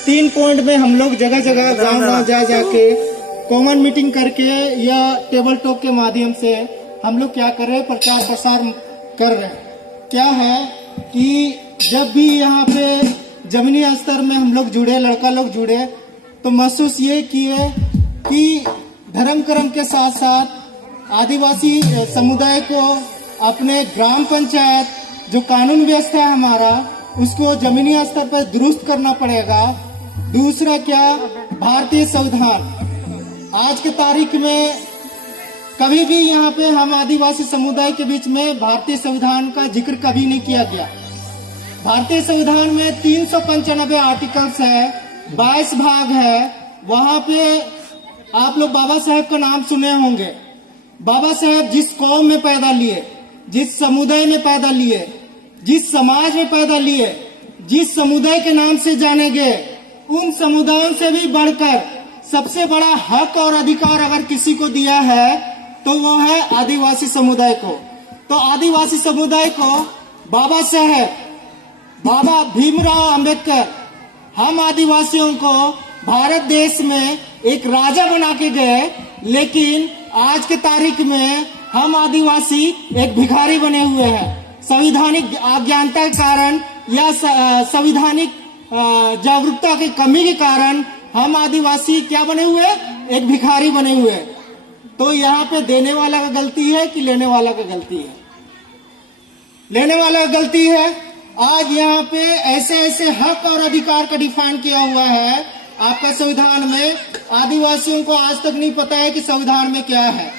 3 point में हम लोग जगह जगह गांव जा जाके कॉमन मीटिंग करके या टेबल टॉक के माध्यम से हम लोग क्या कर रहे हैं, प्रचार प्रसार कर रहे हैं। क्या है कि जब भी यहाँ पे जमीनी स्तर में हम लोग जुड़े, लड़का लोग जुड़े, तो महसूस ये किए कि धर्म कर्म के साथ साथ आदिवासी समुदाय को अपने ग्राम पंचायत जो कानून व्यवस्था है हमारा, उसको जमीनी स्तर पर दुरुस्त करना पड़ेगा। दूसरा क्या, भारतीय संविधान आज के तारीख में कभी भी यहाँ पे हम आदिवासी समुदाय के बीच में भारतीय संविधान का जिक्र कभी नहीं किया गया। भारतीय संविधान में 395 आर्टिकल्स है, 22 भाग है। वहाँ पे आप लोग बाबा साहेब का नाम सुने होंगे। बाबा साहेब जिस कौम में पैदा लिए, जिस समुदाय में पैदा लिए, जिस समाज में पैदा लिए, जिस समुदाय के नाम से जाने गए, उन समुदायों से भी बढ़कर सबसे बड़ा हक और अधिकार अगर किसी को दिया है तो वो है आदिवासी समुदाय को। तो आदिवासी समुदाय को बाबा साहेब, बाबा भीमराव अंबेडकर हम आदिवासियों को भारत देश में एक राजा बना के गए, लेकिन आज के तारीख में हम आदिवासी एक भिखारी बने हुए हैं। संवैधानिक अज्ञानता के कारण या संवैधानिक जागरूकता की कमी के कारण हम आदिवासी क्या बने हुए, एक भिखारी बने हुए। तो यहाँ पे देने वाला का गलती है कि लेने वाला का गलती है? लेने वाला का गलती है। आज यहाँ पे ऐसे ऐसे हक और अधिकार का डिफाइन किया हुआ है आपका संविधान में। आदिवासियों को आज तक नहीं पता है कि संविधान में क्या है।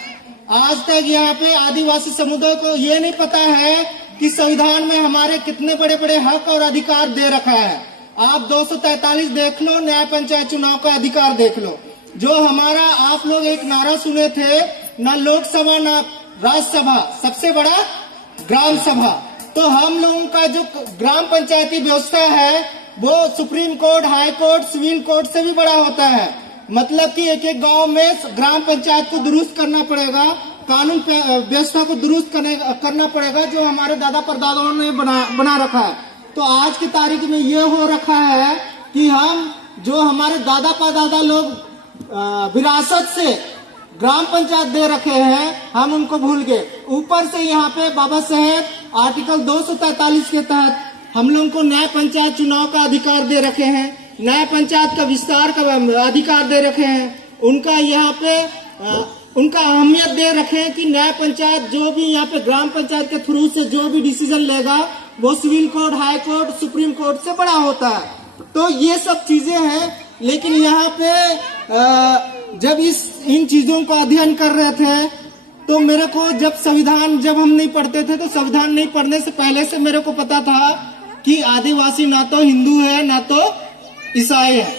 आज तक यहाँ पे आदिवासी समुदाय को ये नहीं पता है कि संविधान में हमारे कितने बड़े बड़े हक और अधिकार दे रखा है। आप 243 देख लो, न्याय पंचायत चुनाव का अधिकार देख लो। जो हमारा आप लोग एक नारा सुने थे, ना लोकसभा ना राज्यसभा, सबसे बड़ा ग्राम सभा। तो हम लोगों का जो ग्राम पंचायती व्यवस्था है वो supreme court, high court, civil court से भी बड़ा होता है। मतलब कि एक एक गांव में ग्राम पंचायत को दुरुस्त करना पड़ेगा, कानून व्यवस्था को दुरुस्त करना पड़ेगा जो हमारे दादा परदादाओं ने बना रखा है। तो आज की तारीख में ये हो रखा है कि हम जो हमारे दादा परदादा लोग विरासत से ग्राम पंचायत दे रखे हैं, हम उनको भूल गए। ऊपर से यहाँ पे बाबा साहेब आर्टिकल 243 के तहत हम लोगों को न्याय पंचायत चुनाव का अधिकार दे रखे हैं, न्याय पंचायत का विस्तार का अधिकार दे रखे हैं। उनका यहाँ पे उनका अहमियत दे रखे हैं कि न्याय पंचायत जो भी यहाँ पे ग्राम पंचायत के थ्रू से जो भी डिसीजन लेगा वो civil court, high court, supreme court से बड़ा होता है। तो ये सब चीजें हैं। लेकिन यहाँ पे जब इन चीजों को अध्ययन कर रहे थे तो मेरे को जब हम नहीं पढ़ते थे तो संविधान नहीं पढ़ने से पहले से मेरे को पता था कि आदिवासी ना तो हिंदू है ना तो ईसाई है।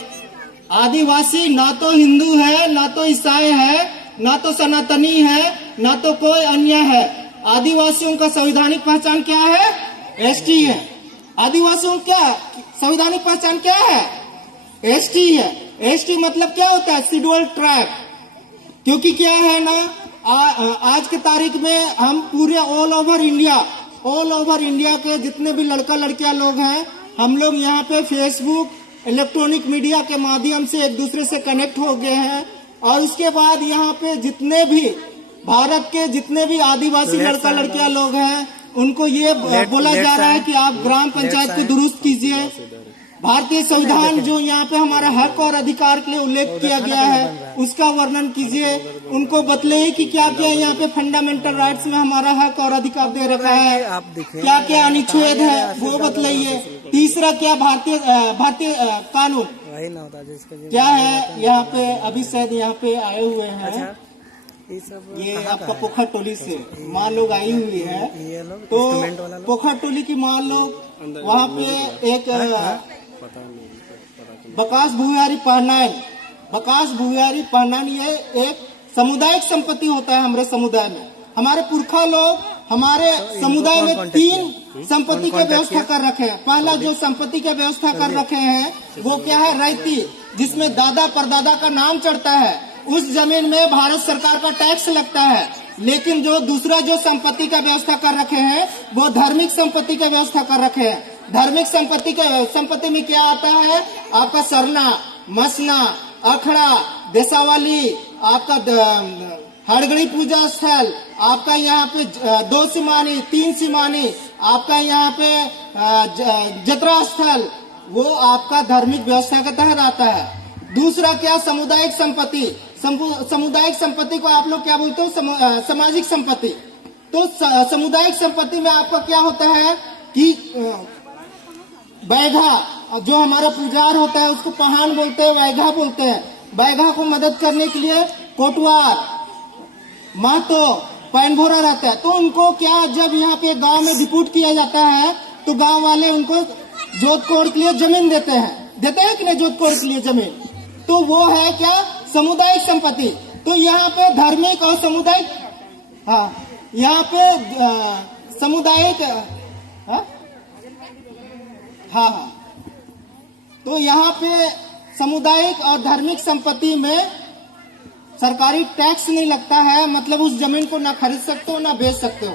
आदिवासी ना तो हिंदू है, ना तो ईसाई है, ना तो सनातनी है, ना तो कोई अन्य है। आदिवासियों का संवैधानिक पहचान क्या है? एसटी है। आदिवासियों क्या संवैधानिक पहचान क्या है? एसटी है। एसटी मतलब क्या होता है? Scheduled tribe. क्योंकि क्या है ना, आज के तारीख में हम पूरे ऑल ओवर इंडिया के जितने भी लड़का लड़कियां लोग हैं, हम लोग यहाँ पे फेसबुक, इलेक्ट्रॉनिक मीडिया के माध्यम से एक दूसरे से कनेक्ट हो गए हैं। और उसके बाद यहाँ पे जितने भी भारत के जितने भी आदिवासी लड़का लड़कियां लोग हैं, उनको ये बोला जा रहा है कि आप ग्राम पंचायत को दुरुस्त कीजिए। भारतीय संविधान जो यहाँ पे हमारा हक और अधिकार के लिए उल्लेख किया गया है उसका वर्णन कीजिए। उनको बतलाइए कि क्या क्या यहाँ पे फंडामेंटल राइट्स में हमारा हक और अधिकार दे रखा है, क्या क्या अनुच्छेद है वो बतलाइए। तीसरा क्या भारतीय कानून क्या है। यहाँ पे अभी शायद यहाँ पे आए हुए हैं, ये आपका पोखर टोली से माँ लोग आई हुई है। तो पोखर टोली की माँ लोग वहाँ पे एक बकास भुयारी पहनान ये एक सामुदायिक संपत्ति होता है हमारे समुदाय में। हमारे पुरखा लोग हमारे समुदाय में 3 संपत्ति का व्यवस्था कर रखे हैं। पहला जो संपत्ति का व्यवस्था कर रखे हैं वो क्या है? रैती, जिसमें दादा परदादा का नाम चढ़ता है। उस जमीन में भारत सरकार का टैक्स लगता है। लेकिन जो दूसरा जो संपत्ति का व्यवस्था कर रखे हैं वो धार्मिक संपत्ति का व्यवस्था कर रखे हैं। धार्मिक संपत्ति में क्या आता है? आपका सरना, मसना, अखड़ा, देसावाली, आपका हड़गड़ी पूजा स्थल, आपका यहाँ पे 2 सिमानी, 3 सिमानी, आपका यहाँ पे जतरा स्थल, वो आपका धार्मिक व्यवस्था के तहत आता है। दूसरा क्या? सामुदायिक संपत्ति। सामुदायिक संपत्ति को आप लोग क्या बोलते हो? सामाजिक संपत्ति। तो सामुदायिक संपत्ति में आपका क्या होता है कि वैघा, जो हमारा पुजार होता है उसको पहान बोलते हैं, वैघा बोलते हैं। वैघा को मदद करने के लिए कोटवार, महतो, पैनभोरा रहता है। तो उनको क्या, जब यहाँ पे गांव में डिप्यूट किया जाता है तो गांव वाले उनको जोत कोड़ के लिए जमीन देते हैं कि नहीं? जोत कोड़ के लिए जमीन, तो वो है क्या? सामुदायिक संपत्ति। तो यहाँ पे धार्मिक और सामुदायिक, हाँ, यहाँ पे सामुदायिक, हाँ, तो यहाँ पे सामुदायिक और धार्मिक संपत्ति में सरकारी टैक्स नहीं लगता है। मतलब उस जमीन को ना खरीद सकते हो ना बेच सकते हो।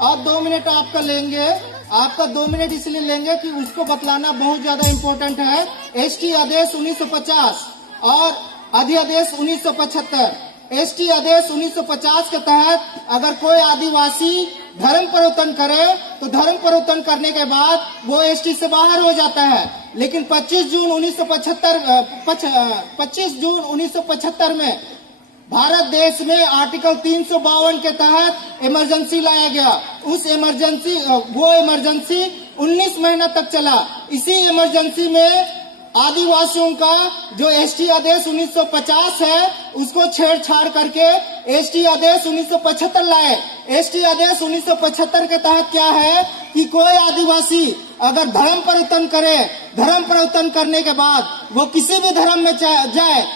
और 2 मिनट आपका लेंगे, आपका 2 मिनट इसलिए लेंगे कि उसको बतलाना बहुत ज्यादा इम्पोर्टेंट है। एसटी आदेश 1950 और अध्यादेश 1975। एसटी आदेश 1950 के तहत अगर कोई आदिवासी धर्म परिवर्तन करे तो धर्म परिवर्तन करने के बाद वो एसटी से बाहर हो जाता है। लेकिन 25 जून 1975 में भारत देश में आर्टिकल 352 के तहत इमरजेंसी लाया गया। वो इमरजेंसी 19 महीना तक चला। इसी इमरजेंसी में आदिवासियों का जो एसटी आदेश 1950 है उसको छेड़छाड़ करके एसटी आदेश 1975 लाए। एसटी आदेश 1975 के तहत क्या है कि कोई आदिवासी अगर धर्म परिवर्तन करे, धर्म परिवर्तन करने के बाद वो किसी भी धर्म में जाए,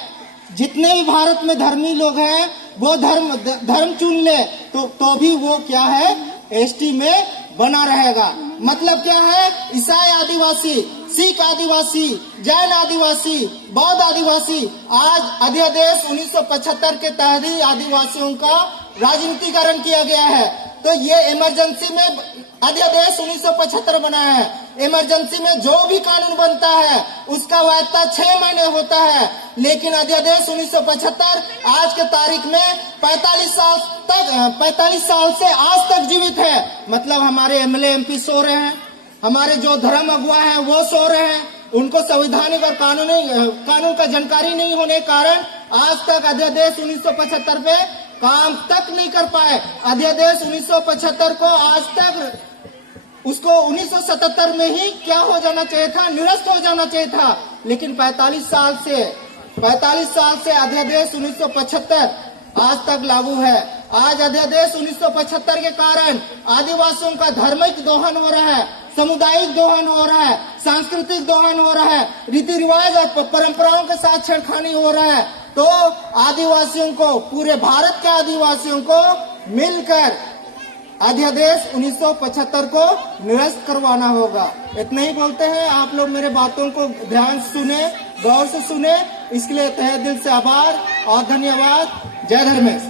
जितने भी भारत में धर्मी लोग हैं वो धर्म चुन ले तो भी वो क्या है? एसटी में बना रहेगा। मतलब क्या है? ईसाई आदिवासी, सिख आदिवासी, जैन आदिवासी, बौद्ध आदिवासी, आज अध्यादेश 1975 के तहत ही आदिवासियों का राजनीतिकरण किया गया है। तो ये इमरजेंसी में अध्यादेश 1975 बना है। इमरजेंसी में जो भी कानून बनता है उसका वैधता 6 महीने होता है। लेकिन अध्यादेश 1975 आज के तारीख में 45 साल से आज तक जीवित है। मतलब हमारे एमएलए एमपी सो रहे हैं, हमारे जो धर्म अगुवा हैं वो सो रहे हैं, उनको संवैधानिक और कानून का जानकारी नहीं होने के कारण आज तक अध्यादेश 1975 पे काम तक नहीं कर पाए। अध्यादेश 1975 को आज तक उसको 1977 में ही क्या हो जाना चाहिए था? निरस्त हो जाना चाहिए था। लेकिन 45 साल से अध्यादेश 1975 आज तक लागू है। आज अध्यादेश 1975 के कारण आदिवासियों का धार्मिक दोहन हो रहा है, सामुदायिक दोहन हो रहा है, सांस्कृतिक दोहन हो रहा है, रीति रिवाज और परंपराओं के साथ छेड़खानी हो रहा है। तो आदिवासियों को, पूरे भारत के आदिवासियों को मिलकर अध्यादेश 1975 को निरस्त करवाना होगा। इतना ही बोलते हैं। आप लोग मेरे बातों को ध्यान सुने, गौर से सुने, इसके लिए तहे दिल से आभार और धन्यवाद। जय धर्मेश।